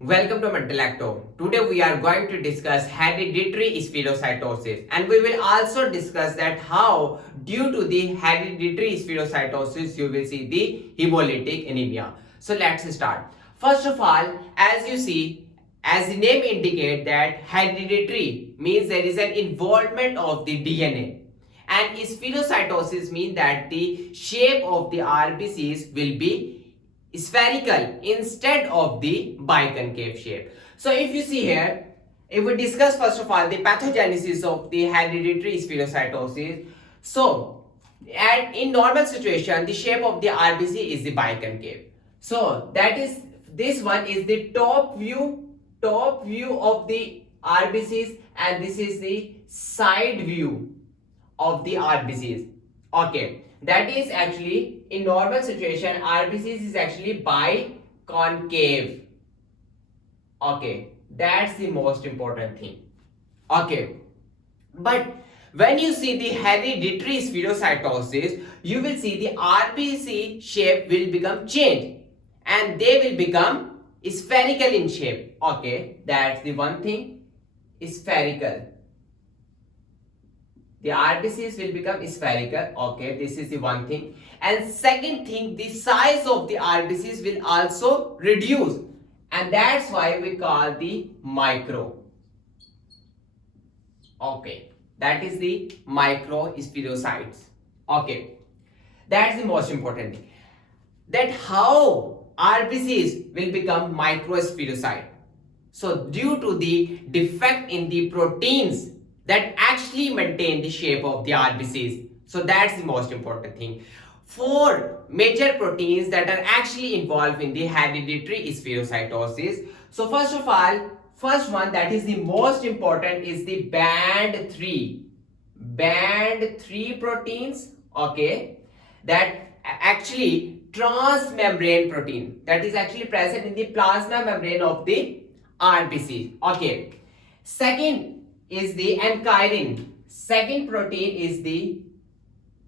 Welcome to Lecto. Today we are going to discuss hereditary spherocytosis, and we will also discuss that how due to the hereditary spherocytosis you will see the hemolytic anemia. So let's start. First of all, as you see, as the name indicate that hereditary means there is an involvement of the DNA, and spherocytosis means that the shape of the RBCs will be spherical instead of the biconcave shape. So if you see here, if we discuss first of all the pathogenesis of the hereditary spherocytosis, so and in normal situation the shape of the RBC is the biconcave. So that is, this one is the top view of the RBCs, and this is the side view of the RBCs. Okay, that is actually in normal situation RBCs is actually biconcave. Okay, that's the most important thing. Okay, but when you see the hereditary spherocytosis, you will see the RBC shape will become changed and they will become spherical in shape. Okay, that's the one thing, spherical. The RBCs will become spherical. Okay, this is the one thing. And second thing, the size of the RBCs will also reduce, and that's why we call the micro. Okay, that is the micro spherocytes. Okay, that's the most important thing. That how RBCs will become microspherocyte. So due to the defect in the proteins that actually maintain the shape of the RBCs. So that's the most important thing. Four major proteins that are actually involved in the hereditary spherocytosis. So first of all, first one that is the most important is the band 3. Band 3 proteins, okay, that actually transmembrane protein that is actually present in the plasma membrane of the RBC. Okay. Second is the ankyrin. Second protein is the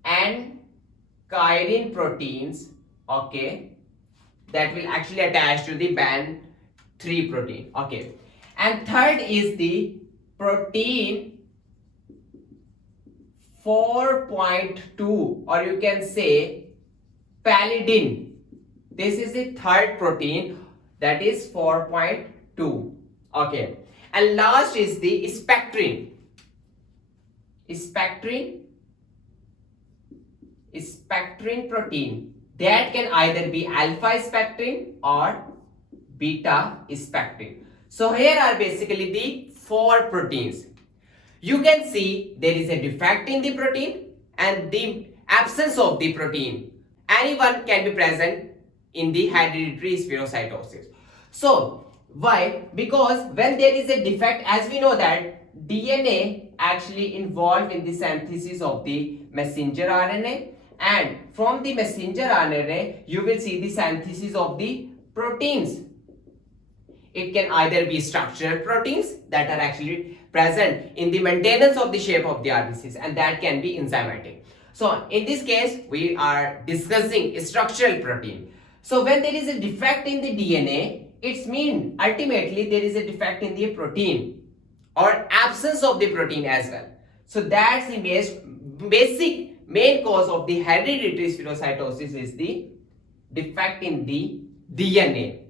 ankyrin proteins, okay, that will actually attach to the band 3 protein. Okay. And third is the protein 4.2, or you can say pallidin. This is the third protein, that is 4.2. Okay, and last is the spectrin. Spectrin protein that can either be alpha spectrin or beta spectrin. So here are basically the four proteins. You can see there is a defect in the protein and the absence of the protein. Anyone can be present in the hereditary spherocytosis. So why? Because when there is a defect, as we know that DNA actually involved in the synthesis of the messenger RNA, and from the messenger RNA you will see the synthesis of the proteins. It can either be structural proteins that are actually present in the maintenance of the shape of the RBCs, and that can be enzymatic. So in this case we are discussing structural protein. So when there is a defect in the DNA, it means ultimately there is a defect in the protein or absence of the protein as well. So that's the basic main cause of the hereditary spherocytosis is the defect in the DNA.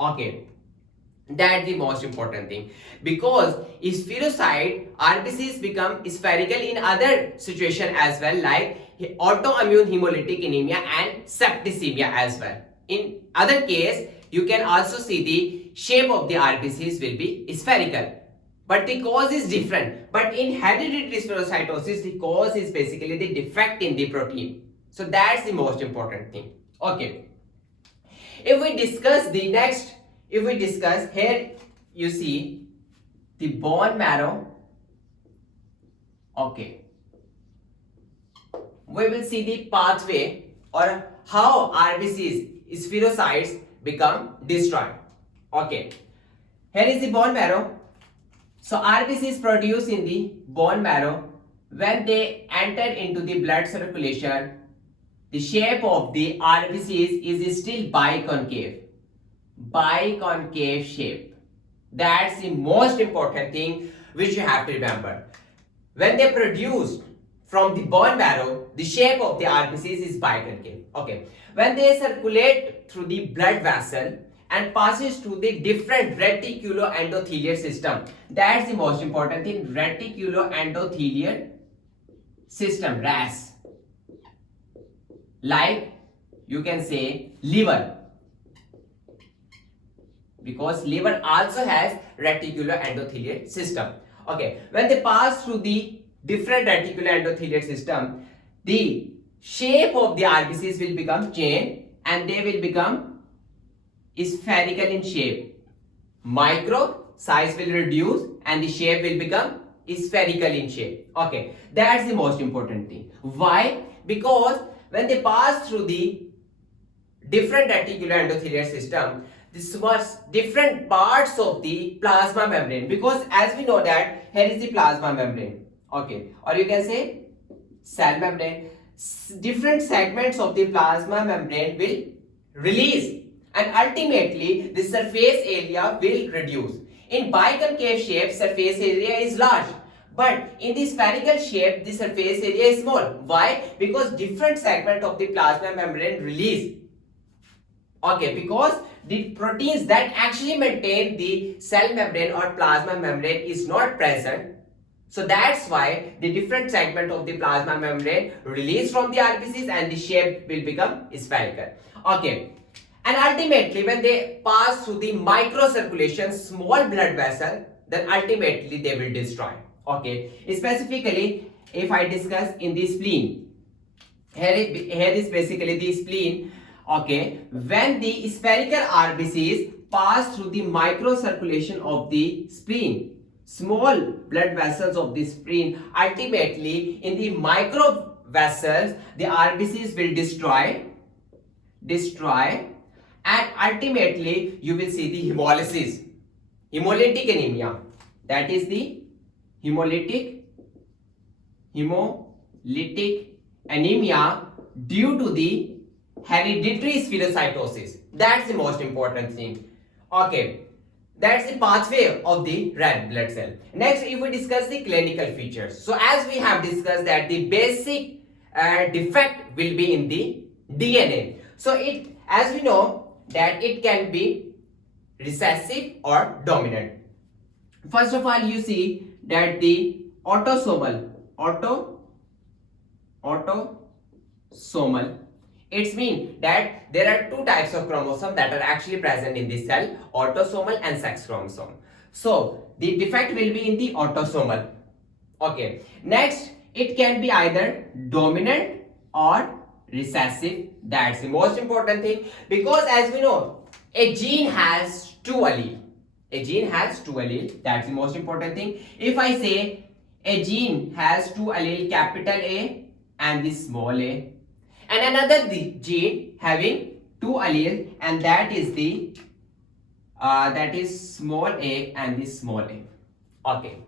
Okay, that's the most important thing, because spherocyte RBCs become spherical in other situation as well, like autoimmune hemolytic anemia and septicemia as well. In other case, you can also see the shape of the RBCs will be spherical, but the cause is different. But in hereditary spherocytosis, the cause is basically the defect in the protein. So that's the most important thing. Okay, if we discuss the next, if we discuss here, you see the bone marrow. Okay, we will see the pathway or how RBCs, spherocytes, become destroyed. Okay, here is the bone marrow. So RBCs produced in the bone marrow, when they enter into the blood circulation, the shape of the RBCs is still biconcave. biconcave shape. That's the most important thing which you have to remember. When they produce from the bone marrow, the shape of the RBCs is biconcave. Okay. When they circulate through the blood vessel and passes through the different reticuloendothelial system, that's the most important thing. Reticuloendothelial system, RAS. Like you can say liver, because liver also has reticuloendothelial system. Okay, when they pass through the different reticuloendothelial system, the shape of the RBCs will become change and they will become spherical in shape. Micro size will reduce and the shape will become spherical in shape. Okay, that's the most important thing. Why? Because when they pass through the different reticuloendothelial system, this was different parts of the plasma membrane, because as we know that here is the plasma membrane, okay, or you can say cell membrane. Different segments of the plasma membrane will release and ultimately the surface area will reduce. In biconcave shape, surface area is large, but in the spherical shape the surface area is small. Why? Because different segment of the plasma membrane release. Okay, because the proteins that actually maintain the cell membrane or plasma membrane is not present. So that's why the different segment of the plasma membrane release from the RBCs and the shape will become spherical. Okay. And ultimately when they pass through the microcirculation, small blood vessel, then ultimately they will destroy. Okay. Specifically, if I discuss in the spleen, here is basically the spleen. Okay, when the spherical RBCs pass through the microcirculation of the spleen, small blood vessels of the spleen, ultimately in the micro vessels the RBCs will destroy, and ultimately you will see the hemolysis, hemolytic anemia. That is the hemolytic anemia due to the hereditary spherocytosis. That's the most important thing. Okay, that's the pathway of the red blood cell. Next, if we discuss the clinical features. So as we have discussed that the basic defect will be in the DNA. So it, as we know that it can be recessive or dominant. First of all, you see that the autosomal, it means that there are two types of chromosomes that are actually present in the cell, autosomal and sex chromosome. So the defect will be in the autosomal. Okay. Next, it can be either dominant or recessive. That's the most important thing, because as we know, a gene has two alleles. A gene has two alleles. That's the most important thing. If I say a gene has two alleles, capital A and the small a, and another gene having two alleles, and that is the small a and the small a. Okay.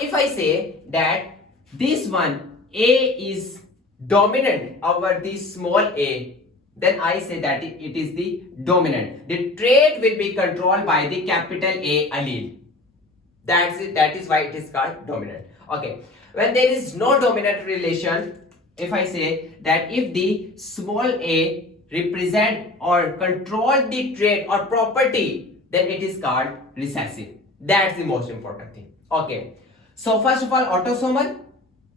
If I say that this one A is dominant over the small a, then I say that it is the dominant. The trait will be controlled by the capital A allele. That's it. That is why it is called dominant. Okay. When there is no dominant relation, if I say that if the small a represent or control the trait or property, then it is called recessive. That's the most important thing. Okay. So first of all, autosomal.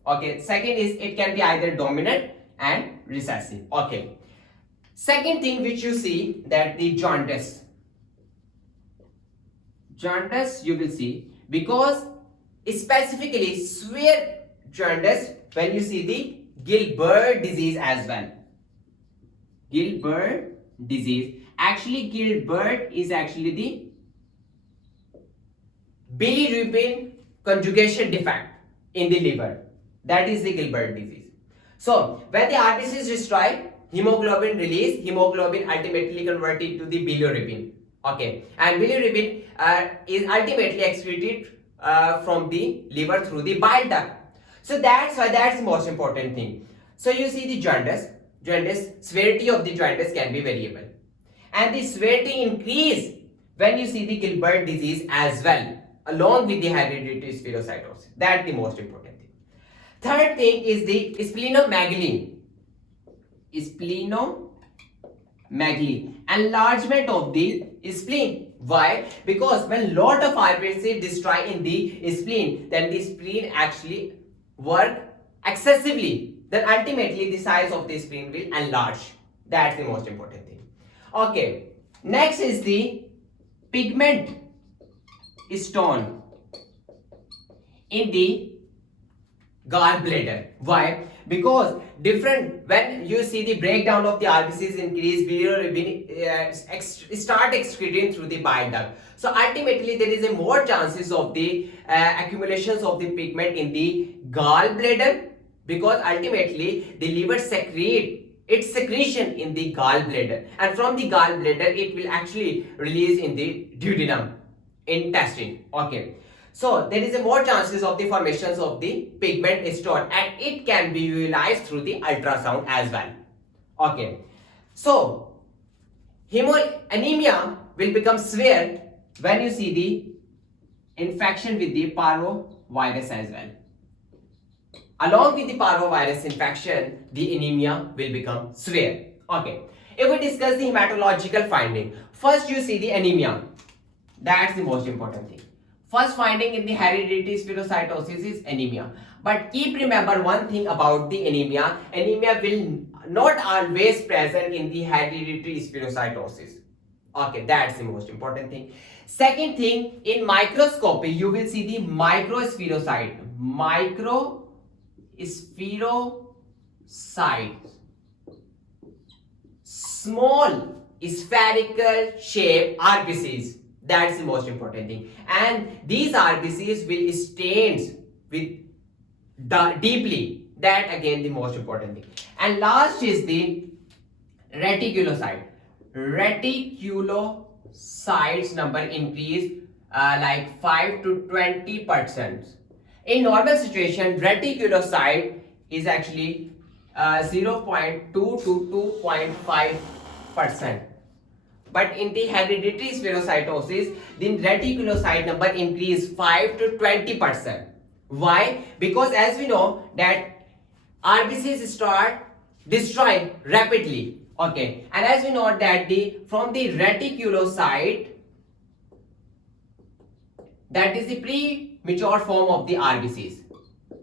Okay. Second is it can be either dominant and recessive. Okay. Second thing which you see, that the jaundice. Jaundice you will see, because specifically severe jaundice when you see the Gilbert disease as well. Gilbert disease. Actually, Gilbert is actually the bilirubin conjugation defect in the liver. That is the Gilbert disease. So, when the RBC is destroyed, hemoglobin release, hemoglobin ultimately converted to the bilirubin. Okay, and bilirubin is ultimately excreted from the liver through the bile duct. So that's why that's the most important thing. So you see the jaundice severity of the jaundice can be variable. And the severity increase when you see the Gilbert disease as well, along with the hereditary spherocytosis. That's the most important thing. Third thing is the splenomegaly. Splenomegaly, enlargement of the spleen. Why? Because when lot of RBCs destroy in the spleen, then the spleen actually work excessively. Then ultimately the size of the spleen will enlarge. That's the most important thing. Okay. Next is the pigment stone in the gallbladder. Why? Because when you see the breakdown of the RBCs increase, start excreting through the bile duct. So ultimately there is a more chances of the accumulations of the pigment in the gallbladder, because ultimately the liver secrete its secretion in the gallbladder, and from the gallbladder it will actually release in the duodenum, intestine. Okay. So there is a more chances of the formations of the pigment stone, and it can be visualized through the ultrasound as well. Okay. So anemia will become severe when you see the infection with the parvovirus as well. Along with the parvovirus infection, the anemia will become severe. Okay. If we discuss the hematological finding, first you see the anemia. That's the most important thing. First finding in the hereditary spherocytosis is anemia. But keep remember one thing about the anemia. Anemia will not always present in the hereditary spherocytosis. Okay, that's the most important thing. Second thing, in microscopy, you will see the microspherocyte. Microspherocytes. Small spherical shape RBCs. That's the most important thing. And these RBCs will stain with deeply. That again the most important thing. And last is the reticulocyte. Reticulocytes number increase like 5 to 20%. In normal situation, reticulocyte is actually 0.2 to 2.5%. But in the hereditary spherocytosis, the reticulocyte number increase 5 to 20%. Why? Because as we know that RBCs start destroying rapidly. Okay, and as we know that from the reticulocyte, that is the premature form of the RBCs.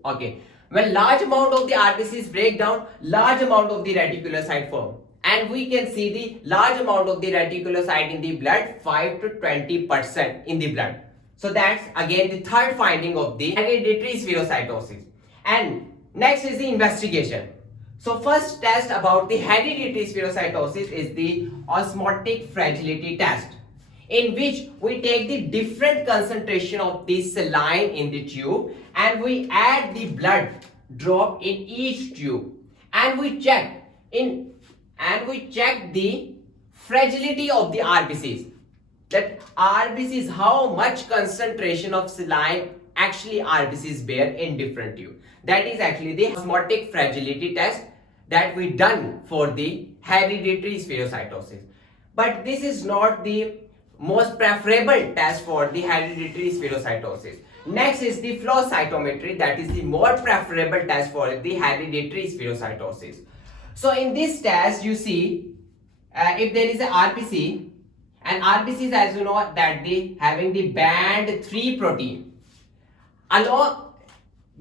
Okay, when large amount of the RBCs break down, large amount of the reticulocyte form. And we can see the large amount of the reticulocyte in the blood, 5 to 20% in the blood. So that's again the third finding of the hereditary spherocytosis. And next is the investigation. So first test about the hereditary spherocytosis is the osmotic fragility test, in which we take the different concentration of the saline in the tube and we add the blood drop in each tube, and we check the fragility of the RBCs. That RBCs, how much concentration of saline actually RBCs bear in different tube. That is actually the osmotic fragility test that we done for the hereditary spherocytosis. But this is not the most preferable test for the hereditary spherocytosis. Next is the flow cytometry, that is the more preferable test for the hereditary spherocytosis. So in this test, you see if there is a RBC, and RBCs, as you know, that they having the band 3 protein. Along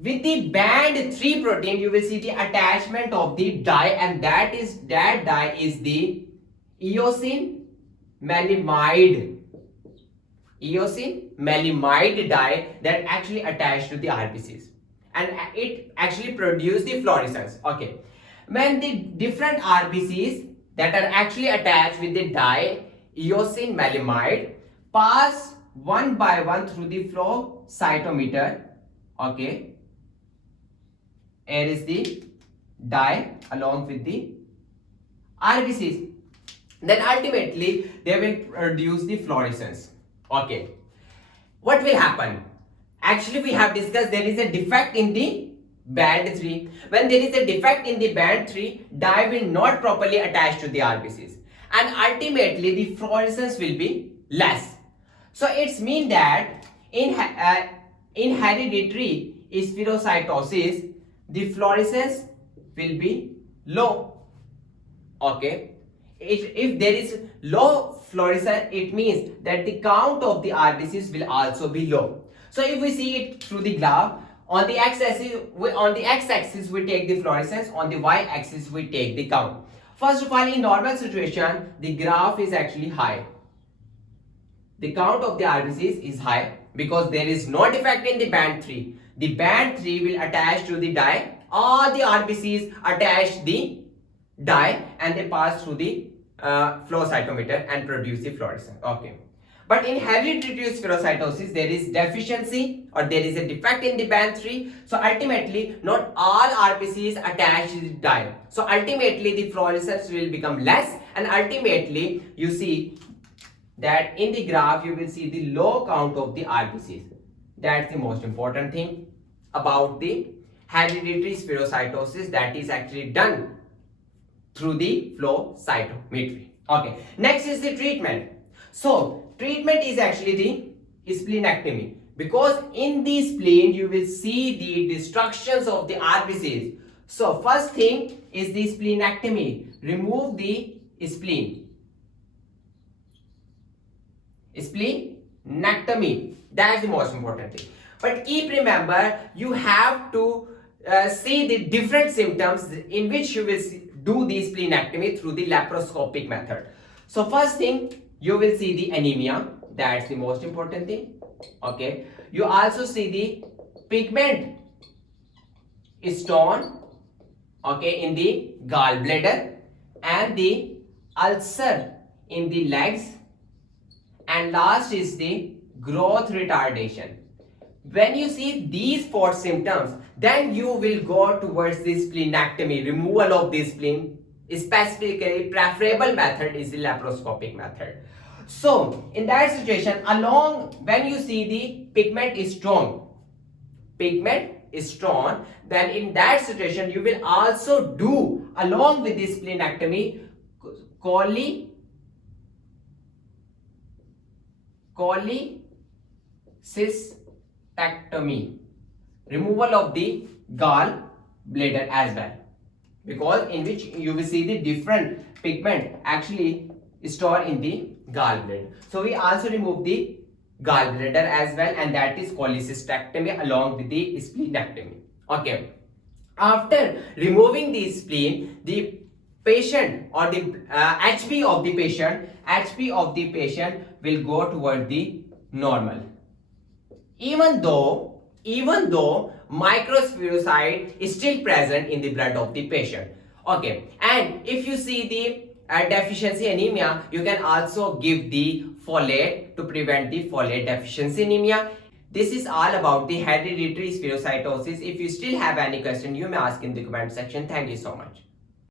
with the band 3 protein, you will see the attachment of the dye, and that dye is the eosin maleimide. Eosin maleimide dye that actually attached to the RBCs, and it actually produce the fluorescence. Okay. When the different RBCs that are actually attached with the dye eosin maleimide pass one by one through the flow cytometer. Okay, here is the dye along with the RBCs. Then ultimately they will produce the fluorescence. Okay, what will happen? Actually, we have discussed there is a defect in the band 3. When there is a defect in the band 3, dye will not properly attach to the RBCs. and ultimately the fluorescence will be less. So it's mean that in hereditary spherocytosis, the fluorescence will be low. Okay, if there is low fluorescence, it means that the count of the RBCs will also be low. So if we see it through the graph, on the x-axis we take the fluorescence, on the y-axis we take the count. First of all, in normal situation, the graph is actually high. The count of the RBCs is high because there is no defect in the band 3. The band 3 will attach to the dye. All the RBCs attach the dye and they pass through the flow cytometer and produce the fluorescence. Okay. But in hereditary spherocytosis, there is deficiency or there is a defect in the band 3. So ultimately, not all RBCs attach to the dye. So ultimately, the fluorescence will become less, and ultimately, you see that in the graph, you will see the low count of the RBCs. That's the most important thing about the hereditary spherocytosis, that is actually done through the flow cytometry. Okay, next is the treatment. So treatment is actually the splenectomy, because in the spleen you will see the destructions of the RBCs. So first thing is the splenectomy. Remove the spleen. Splenectomy, that's the most important thing. But keep remember, you have to see the different symptoms in which you will do the splenectomy through the laparoscopic method. So first thing, you will see the anemia, that's the most important thing. Okay, you also see the pigment stone, okay, in the gallbladder, and the ulcer in the legs, and last is the growth retardation. When you see these 4 symptoms, then you will go towards the splenectomy, removal of the spleen. Specifically, preferable method is the laparoscopic method. So in that situation, when you see the pigment is strong, then in that situation you will also do, along with the splenectomy, cholecystectomy, removal of the gallbladder as well, because in which you will see the different pigment actually stored in the gallbladder. So we also remove the gallbladder as well, and that is cholecystectomy along with the splenectomy. Okay, after removing the spleen, the patient or the HB of the patient will go toward the normal, even though microspherocyte is still present in the blood of the patient. Okay, and if you see the deficiency anemia, you can also give the folate to prevent the folate deficiency anemia. This is all about the hereditary spherocytosis. If you still have any question, you may ask in the comment section. Thank you so much.